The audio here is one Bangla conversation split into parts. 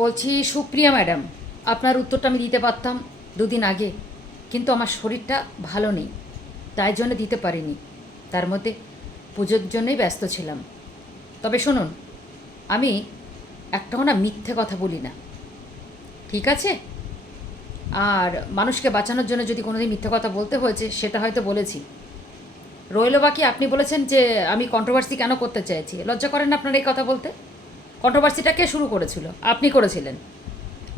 বলছি, সুপ্রিয়া ম্যাডাম, আপনার উত্তরটা আমি দিতে পারতাম দুদিন আগে, কিন্তু আমার শরীরটা ভালো নেই, তাই জন্য দিতে পারিনি। তার মধ্যে পুজোর জন্যই ব্যস্ত ছিলাম। তবে শুনুন, আমি একটাও না মিথ্যে কথা বলি না। ঠিক আছে? আর মানুষকে বাঁচানোর জন্য যদি কোনোদিন মিথ্যে কথা বলতে হয়েছে, সেটা হয়তো বলেছি। রইল বাকি আপনি বলেছেন যে আমি কন্ট্রোভার্সি কেন করতে চাইছি? লজ্জা করেন আপনার এই কথা বলতে? কন্ট্রোভার্সিটা কে শুরু করেছিল? আপনি করেছিলেন।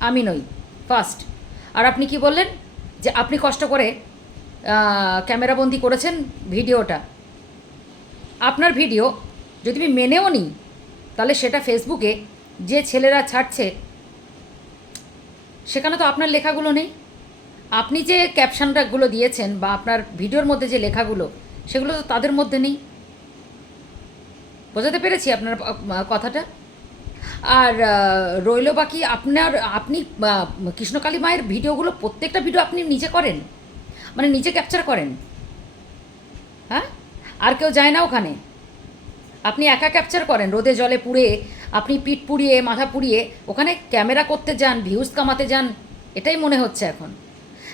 আমি নই। ফার্স্ট আর আপনি কি বললেন? যে আপনি কষ্ট করে ক্যামেরাবন্দি করেছেন ভিডিওটা। আপনার ভিডিও যদি আমি মেনেও নিই, তাহলে সেটা ফেসবুকে যে ছেলেরা ছাড়ছে, সেখানে তো আপনার লেখাগুলো নেই। আপনি যে ক্যাপশনটাগুলো দিয়েছেন বা আপনার ভিডিওর মধ্যে যে লেখাগুলো, সেগুলো তো তাদের মধ্যে নেই। বোঝাতে পেরেছি আপনার কথাটা? আর রইল বাকি আপনার, আপনি কৃষ্ণকালী মায়ের ভিডিওগুলো প্রত্যেকটা ভিডিও আপনি নিজে করেন? মানে নিজে ক্যাপচার করেন? হ্যাঁ? আর কেউ যায় না ওখানে? আপনি একা ক্যাপচার করেন, রোদে জলে পুড়ে, আপনি পিঠ পুড়িয়ে, মাথা পুড়িয়ে, ওখানে ক্যামেরা করতে যান ভিউজ কামাতে যান, এটাই মনে হচ্ছে এখন।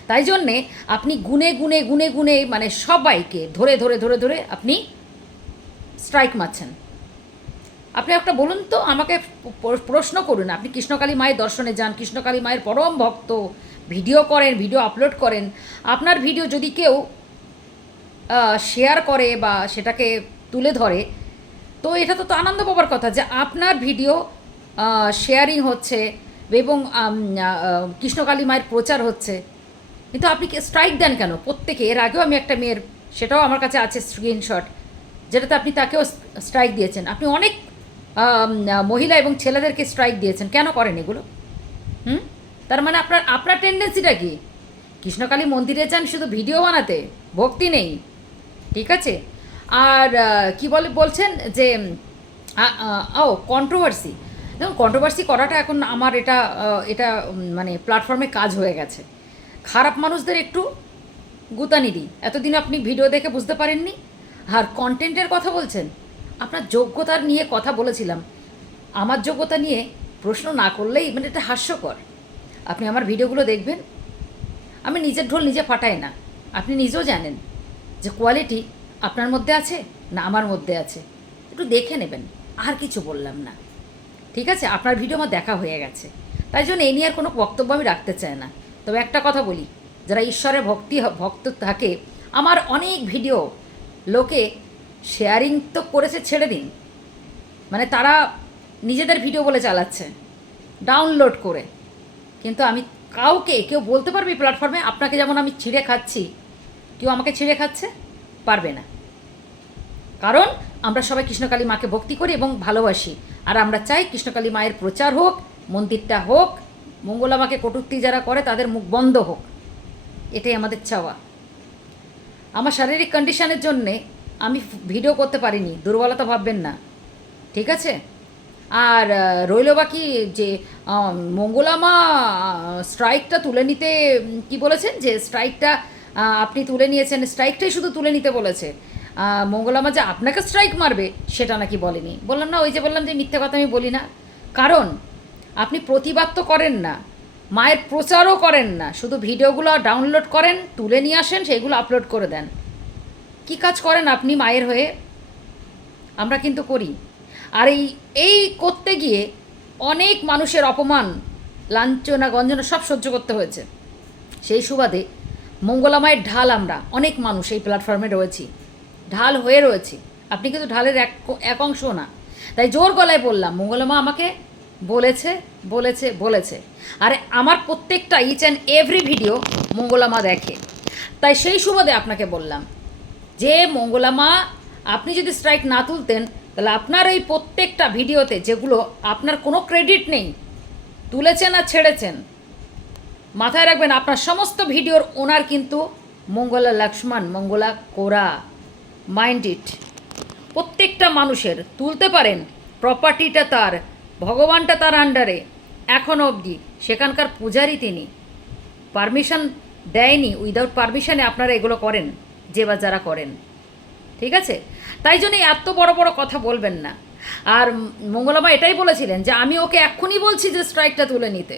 তাই জন্যে আপনি গুনে গুনে গুনে গুনে মানে সবাইকে ধরে ধরে ধরে ধরে আপনি স্ট্রাইক মারছেন। আপনি একটা বলুন তো, আমাকে প্রশ্ন করুন। আপনি কৃষ্ণকালী মায়ের দর্শনে যান, কৃষ্ণকালী মায়ের পরম ভক্ত, ভিডিও করেন, ভিডিও আপলোড করেন। আপনার ভিডিও যদি কেউ শেয়ার করে বা সেটাকে তুলে ধরে, তো এটা তো তো আনন্দ পাবার কথা যে আপনার ভিডিও শেয়ারিং হচ্ছে এবং কৃষ্ণকালী মায়ের প্রচার হচ্ছে। কিন্তু আপনি স্ট্রাইক দেন কেন? প্রত্যেকে, এর আগেও আমি একটা মেয়ের, সেটাও আমার কাছে আছে স্ক্রিনশট যেটাতে আপনি তাকেও স্ট্রাইক দিয়েছেন। আপনি অনেক মহিলা এবং ছেলেদেরকে স্ট্রাইক দিয়েছেন। কেন করেন এগুলো? হুম? তার মানে আপনার আপনার টেন্ডেন্সিটা কি? কৃষ্ণকালী মন্দিরে যান শুধু ভিডিও বানাতে, ভক্তি নেই। ঠিক আছে? আর কি বলে, বলছেন যে ও কন্ট্রোভার্সি দেখুন কন্ট্রোভার্সি করাটা এখন আমার এটা এটা মানে প্ল্যাটফর্মে কাজ হয়ে গেছে। খারাপ মানুষদের একটু গুতানি দিই। এতদিন আপনি ভিডিও দেখে বুঝতে পারেননি? আর কন্টেন্টের কথা বলছেন? আপনার যোগ্যতার নিয়ে কথা বলেছিলাম। আমার যোগ্যতা নিয়ে প্রশ্ন না করলেই মানে এটা হাস্যকর। আপনি আমার ভিডিওগুলো দেখবেন, আমি নিজের ঢোল নিজে ফাটাই না। আপনি নিজেও জানেন যে কোয়ালিটি আপনার মধ্যে আছে না আমার মধ্যে আছে। একটু দেখে নেবেন, আর কিছু বললাম না। ঠিক আছে? আপনার ভিডিও আমার দেখা হয়ে গেছে। তাই জন্য এই নিয়ে আর কোনো বক্তব্য আমি রাখতে চাই না। তবে একটা কথা বলি, যারা ঈশ্বরের ভক্তি, ভক্ত থাকে, আমার অনেক ভিডিও লোকে শেয়ারিং তো করেছে ছেড়ে দিন। মানে তারা নিজেদের ভিডিও বলে চালাচ্ছে, ডাউনলোড করে। কিন্তু আমি কাউকে, কেউ বলতে পারবে প্ল্যাটফর্মে আপনাকে যেমন আমি ছিঁড়ে খাচ্ছি, কেউ আমাকে ছিঁড়ে খাচ্ছে, পারবে না। কারণ আমরা সবাই কৃষ্ণকালী মাকে ভক্তি করি এবং ভালোবাসি। আর আমরা চাই কৃষ্ণকালী মায়ের প্রচার হোক, মন্দিরটা হোক, মঙ্গলা মাকে কটূক্তি যারা করে, তাদের মুখ বন্ধ হোক। এটাই আমাদের চাওয়া। আমার শারীরিক কন্ডিশনের জন্যে আমি ভিডিও করতে পারিনি, দুর্বলতা ভাববেন না। ঠিক আছে? আর রইল বাকি যে মঙ্গলামা স্ট্রাইকটা তুলে নিতে কি বলেছেন? যে স্ট্রাইকটা আপনি তুলে নিয়েছেন, স্ট্রাইকটাই শুধু তুলে নিতে বলেছে। মঙ্গলামা যে আপনাকে স্ট্রাইক মারবে, সেটা নাকি বলেনি। বললাম না, ওই যে বললাম যে মিথ্যে কথা আমি বলি না। কারণ, আপনি প্রতিবাদ তো করেন না, মায়ের প্রচারও করেন না। শুধু ভিডিওগুলো ডাউনলোড করেন, তুলে নিয়ে আসেন, সেইগুলো আপলোড করে দেন। কি কাজ করেন আপনি মায়ের হয়ে? আমরা কিন্তু করি। আর এই এই করতে গিয়ে অনেক মানুষের অপমান, লাঞ্ছনা, গঞ্জনা সব সহ্য করতে হয়েছে। সেই সুবাদে মঙ্গলামায়ের ঢাল আমরা, অনেক মানুষ এই প্ল্যাটফর্মে রয়েছি। ঢাল হয়ে রয়েছি। আপনি কিন্তু ঢালের এক এক অংশ না। তাই জোর গলায় বললাম মঙ্গলামা আমাকে বলেছে বলেছে বলেছে। আর আমার প্রত্যেকটা ইচ অ্যান্ড এভরি ভিডিও মঙ্গলামা দেখে। তাই সেই সুবাদে আপনাকে বললাম যে মঙ্গলামা আপনি যদি স্ট্রাইক না তুলতেন, তাহলে আপনার এই প্রত্যেকটা ভিডিওতে যেগুলো আপনার কোনো ক্রেডিট নেই, তুলেছেন আর ছেড়েছেন, মাথায় রাখবেন আপনার সমস্ত ভিডিওর ওনার কিন্তু মঙ্গলা লক্ষ্মণ, মঙ্গলা কোরা। মাইন্ড ইট প্রত্যেকটা মানুষের তুলতে পারেন প্রপার্টিটা তার, ভগবানটা তার আন্ডারে এখনও অবধি সেখানকার পূজারই তিনি। পারমিশন দেয়নি উইদাউট পারমিশনে আপনারা এগুলো করেন। যে বা যারা করেন। ঠিক আছে? তাই জন্য এত বড় বড় কথা বলবেন না। আর মঙ্গলামা এটাই বলেছিলেন যে, আমি ওকে এক্ষুনি বলছি যে স্ট্রাইকটা তুলে নিতে।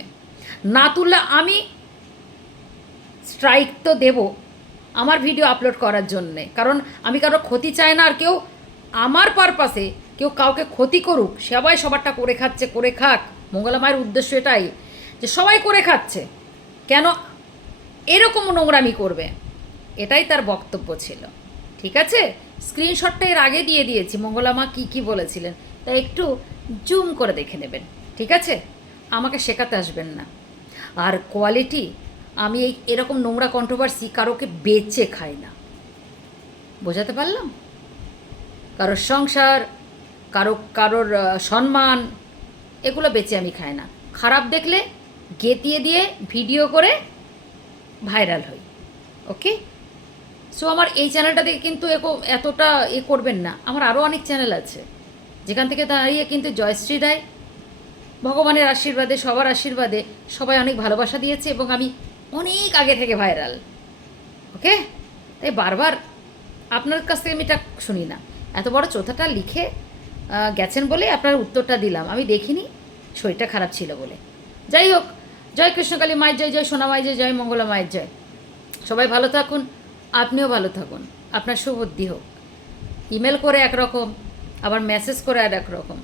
না তুললে আমি স্ট্রাইক তো দেব আমার ভিডিও আপলোড করার জন্যে। কারণ আমি কারও ক্ষতি চাই না আর কেউ আমার পারপাসে কেউ কাউকে ক্ষতি করুক, সবাই সবারটা করে খাচ্ছে, করে খাক। মঙ্গলা মায়ের উদ্দেশ্য এটাই যে, সবাই করে খাচ্ছে। কেন এরকম নোংরামি করবে? এটাই তার বক্তব্য ছিল। ঠিক আছে? স্ক্রিনশটটা এর আগে দিয়ে দিয়েছি। মঙ্গলামা কি কি বলেছিলেন তাই একটু জুম করে দেখে নেবেন। ঠিক আছে? আমাকে শেখাতে আসবেন না। আর কোয়ালিটি আমি এই এরকম নোংরা কন্ট্রোভার্সি কারোকে বেচে খাই না। বোঝাতে পারলাম? কারোর সংসার, কারও, কারোর সম্মান, এগুলো বেচে আমি খাই না। খারাপ দেখলে গেতিয়ে দিয়ে ভিডিও করে ভাইরাল হই। ওকে? সো আমার এই চ্যানেলটা থেকে কিন্তু এরকম এতটা এ করবেন না। আমার আরও অনেক চ্যানেল আছে। যেখান থেকে দাঁড়িয়ে কিন্তু জয়শ্রী রায় ভগবানের আশীর্বাদে, সবার আশীর্বাদে সবাই অনেক ভালোবাসা দিয়েছে এবং আমি অনেক আগে থেকে ভাইরাল ওকে তাই বারবার আপনার কাছ থেকে আমি এটা শুনি না। এত বড় চোথাটা লিখে গেছেন বলে আপনার উত্তরটা দিলাম। আমি দেখিনি, শরীরটা খারাপ ছিল বলে। যাই হোক, জয় কৃষ্ণকালী মায়ের জয় জয় সোনা মায়ের জয় জয় মঙ্গলা মায়ের জয়। সবাই ভালো থাকুন। আপনিও ভালো থাকুন। আপনার সুবুদ্ধি হোক ইমেল করে একরকম, আবার মেসেজ করে আর এক রকম